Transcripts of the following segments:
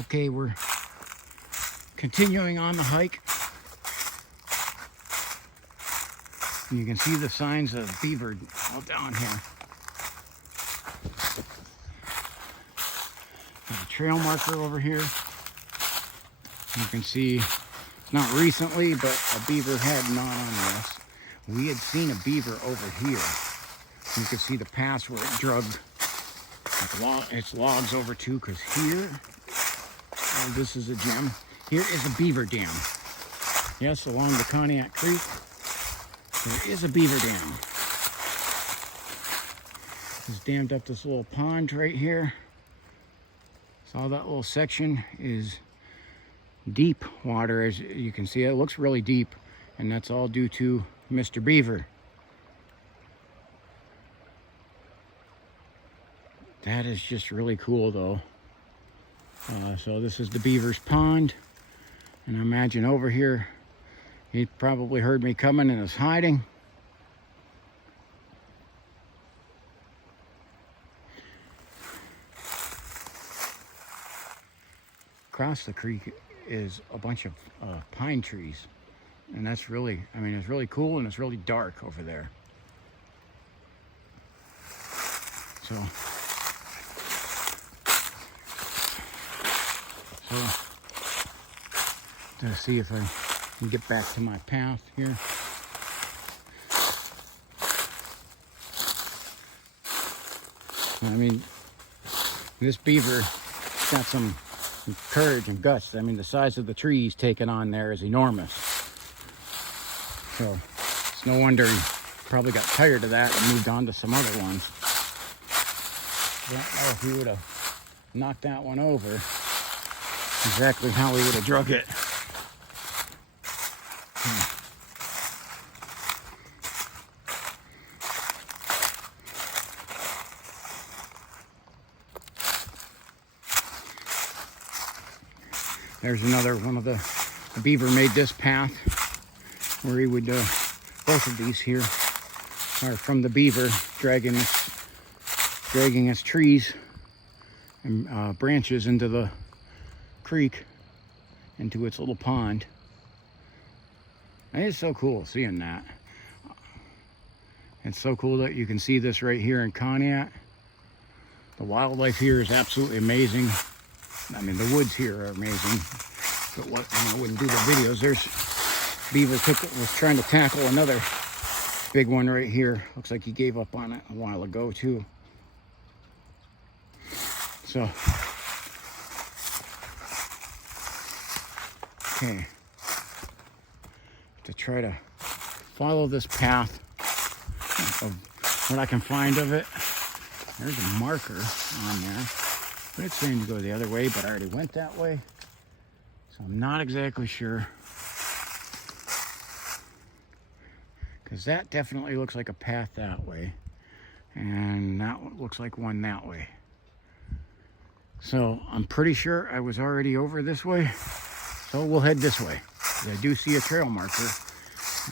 Okay, we're continuing on the hike. And you can see the signs of beaver all down here. There's a trail marker over here. You can see, not recently, but a beaver had gnawed on this. We had seen a beaver over here. You can see the paths where it drugged its logs over to, because here, oh, this is a gem. Here is a beaver dam. Yes, along the Conneaut Creek, there is a beaver dam. It's dammed up this little pond right here. So all that little section is deep water, as you can see. It looks really deep, and that's all due to Mr. Beaver. That is just really cool, though. So this is the beaver's pond, and I imagine over here he probably heard me coming and is hiding. Across the creek is a bunch of pine trees, and that's really, I mean, it's really cool, and it's really dark over there. So to see if I can get back to my path here. I mean, this beaver got some courage and guts. I mean, the size of the trees taken on there is enormous. So it's no wonder he probably got tired of that and moved on to some other ones. I don't know if he would have knocked that one over, exactly how he would have drug it. There's another one of the beaver made this path where he would, both of these here are from the beaver dragging its trees and branches into the creek, into its little pond. And it's so cool seeing that. It's so cool that you can see this right here in Conneaut. The wildlife here is absolutely amazing. I mean, the woods here are amazing, but what, I wouldn't do the videos. There's beaver was trying to tackle another big one right here. Looks like he gave up on it a while ago too. So, okay, to try to follow this path of what I can find of it. There's a marker on there. But it's saying to go the other way, but I already went that way. So I'm not exactly sure. Because that definitely looks like a path that way. And that one looks like one that way. So I'm pretty sure I was already over this way. So we'll head this way. I do see a trail marker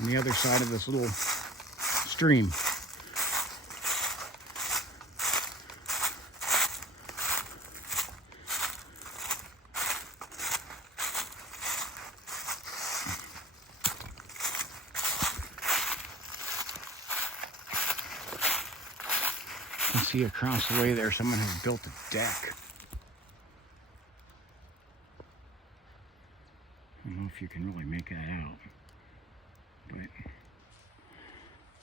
on the other side of this little stream. See across the way there, someone has built a deck. I don't know if you can really make that out, but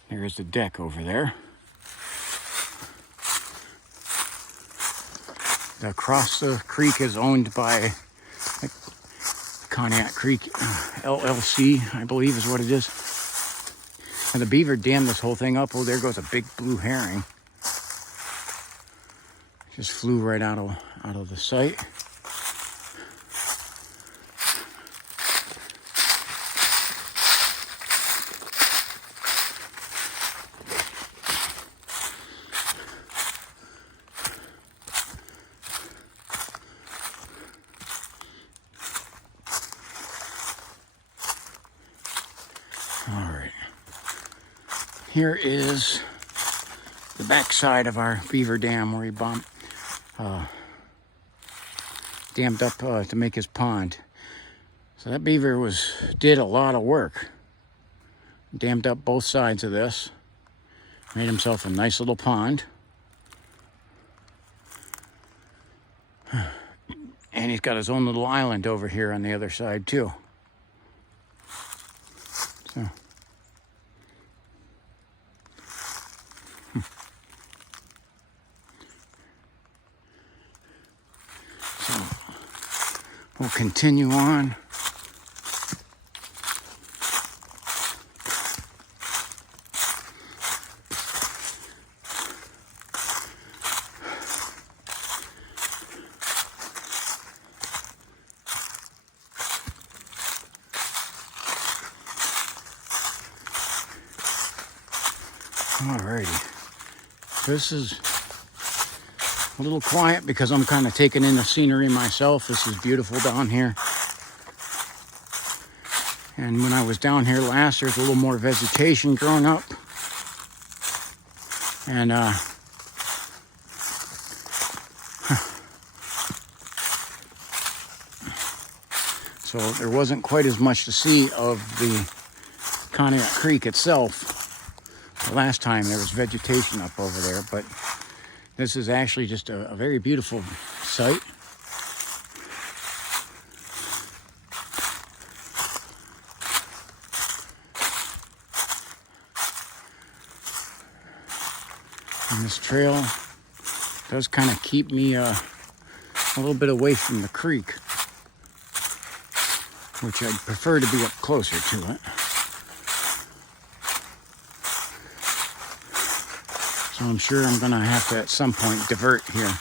there is a deck over there. Across the creek is owned by Conneaut Creek LLC, I believe is what it is. And the beaver dammed this whole thing up. Oh, there goes a big blue herring. Just flew right out of the site. All right. Here is the back side of our beaver dam where he dammed up to make his pond. So that beaver did a lot of work. Dammed up both sides of this. Made himself a nice little pond. And he's got his own little island over here on the other side too. So. So we'll continue on. Alrighty, this is a little quiet because I'm kind of taking in the scenery myself. This is beautiful down here. And when I was down here last, there's a little more vegetation growing up. And so there wasn't quite as much to see of the Conneaut Creek itself. The last time there was vegetation up over there, but this is actually just a very beautiful site. And this trail does kind of keep me a little bit away from the creek, which I'd prefer to be up closer to it. So I'm sure I'm gonna have to at some point divert here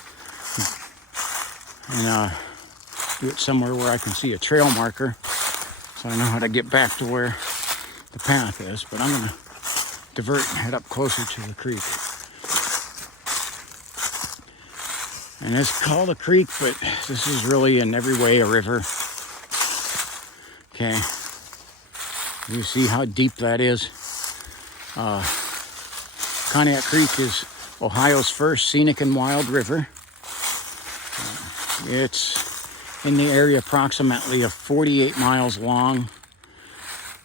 and do it somewhere where I can see a trail marker so I know how to get back to where the path is. But I'm gonna divert and head up closer to the creek. And it's called a creek, but this is really in every way a river. Okay, you see how deep that is? Conneaut Creek is Ohio's first scenic and wild river. It's in the area approximately of 48 miles long,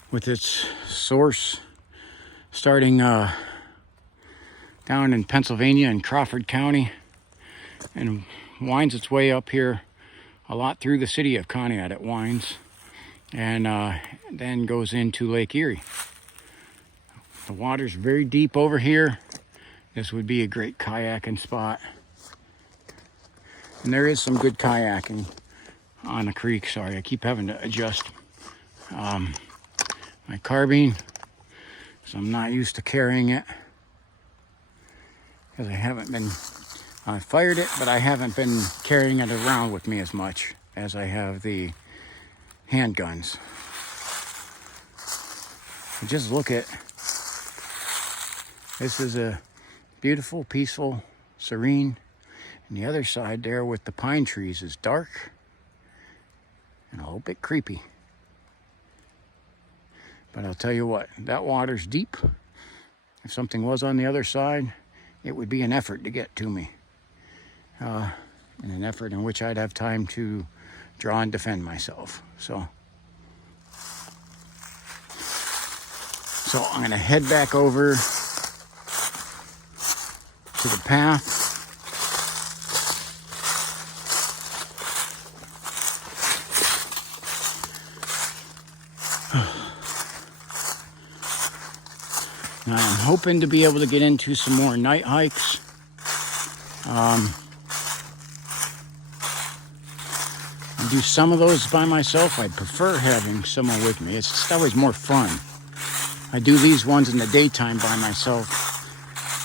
with its source starting down in Pennsylvania in Crawford County and winds its way up here a lot through the city of Conneaut. It winds and then goes into Lake Erie. The water's very deep over here. This would be a great kayaking spot. And there is some good kayaking on the creek. Sorry, I keep having to adjust my carbine because I'm not used to carrying it. Because I fired it, but I haven't been carrying it around with me as much as I have the handguns. But just look at, this is a beautiful, peaceful, serene. And the other side there with the pine trees is dark and a little bit creepy. But I'll tell you what, that water's deep. If something was on the other side, it would be an effort to get to me. And an effort in which I'd have time to draw and defend myself. So I'm gonna head back over to the path. Now I'm hoping to be able to get into some more night hikes. I do some of those by myself. I prefer having someone with me. It's just always more fun. I do these ones in the daytime by myself.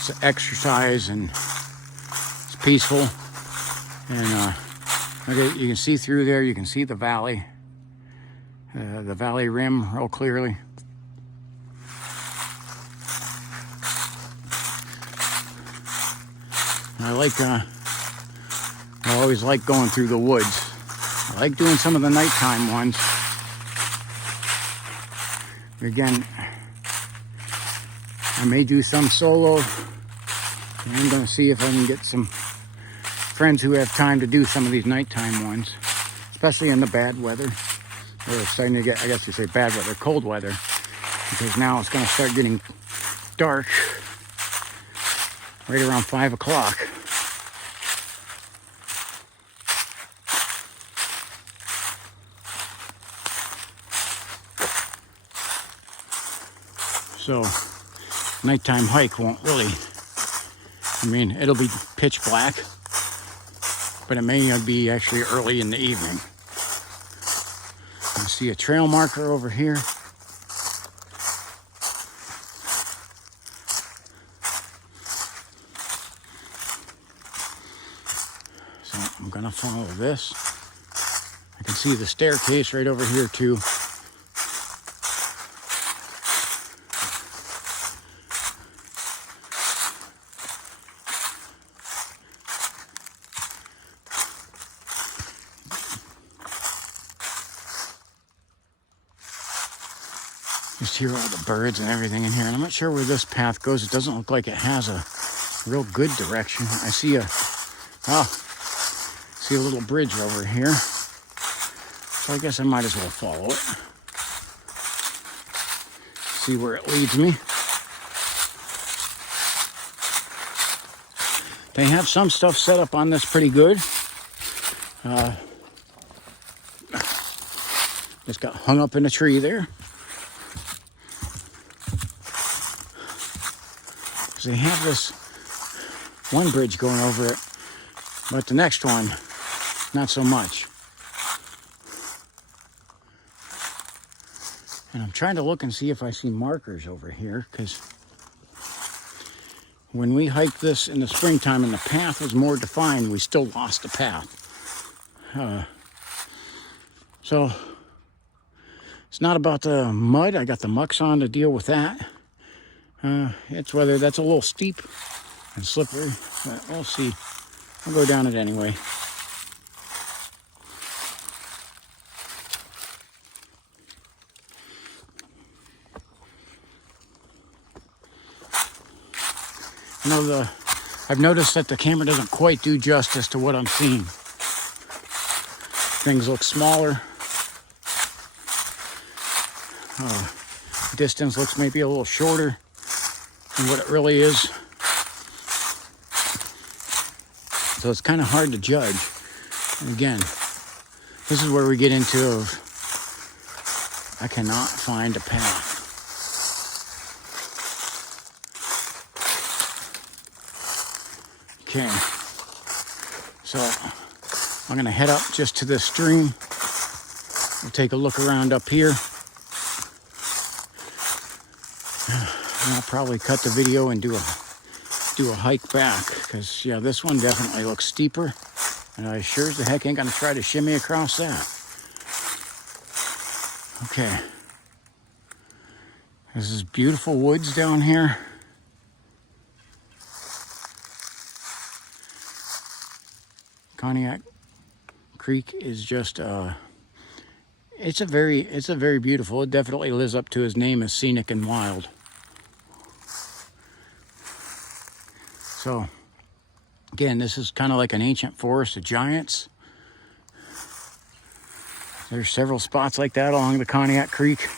It's exercise and it's peaceful. And okay, you can see through there. You can see the valley rim real clearly. I always like going through the woods. I like doing some of the nighttime ones. Again, I may do some solo. I'm going to see if I can get some friends who have time to do some of these nighttime ones. especially in the bad weather. We're starting to get, I guess you say bad weather, cold weather, because now it's going to start getting dark right around 5 o'clock. So nighttime hike won't really, I mean, it'll be pitch black, but it may be actually early in the evening. I see a trail marker over here. So I'm gonna follow this. I can see the staircase right over here too. Just hear all the birds and everything in here. And I'm not sure where this path goes. It doesn't look like it has a real good direction. I see see a little bridge over here. So I guess I might as well follow it. See where it leads me. They have some stuff set up on this pretty good. Just got hung up in a tree there. They have this one bridge going over it, but the next one, not so much. And I'm trying to look and see if I see markers over here, because when we hiked this in the springtime and the path was more defined, we still lost the path. So it's not about the mud. I got the mucks on to deal with that. It's whether that's a little steep and slippery, but we'll see. I'll go down it anyway. I've noticed that the camera doesn't quite do justice to what I'm seeing. Things look smaller. Distance looks maybe a little shorter than what it really is. So it's kind of hard to judge. And again, this is where we get into I cannot find a path. Okay, so I'm gonna head up just to this stream. We'll take a look around up here. And I'll probably cut the video and do a hike back, because yeah, this one definitely looks steeper, and I sure as the heck ain't gonna try to shimmy across that. Okay, this is beautiful woods down here. Conneaut Creek is just it's a very beautiful. It definitely lives up to his name as scenic and wild. So again, this is kind of like an ancient forest of giants. There's several spots like that along the Conneaut Creek.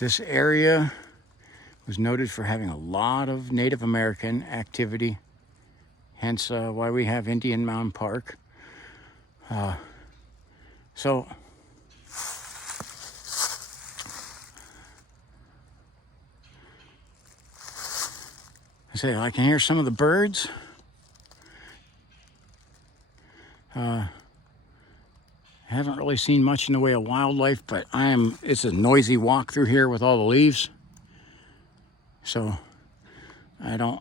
This area was noted for having a lot of Native American activity, hence why we have Indian Mound Park. So I can hear some of the birds. Haven't really seen much in the way of wildlife, but it's a noisy walk through here with all the leaves. So I don't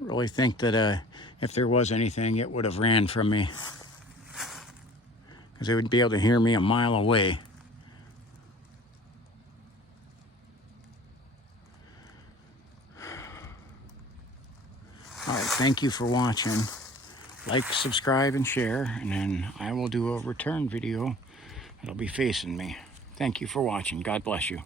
really think that if there was anything, it would have ran from me, because they would be able to hear me a mile away. All right, thank you for watching. Like, subscribe, and share, and then I will do a return video that'll be facing me. Thank you for watching. God bless you.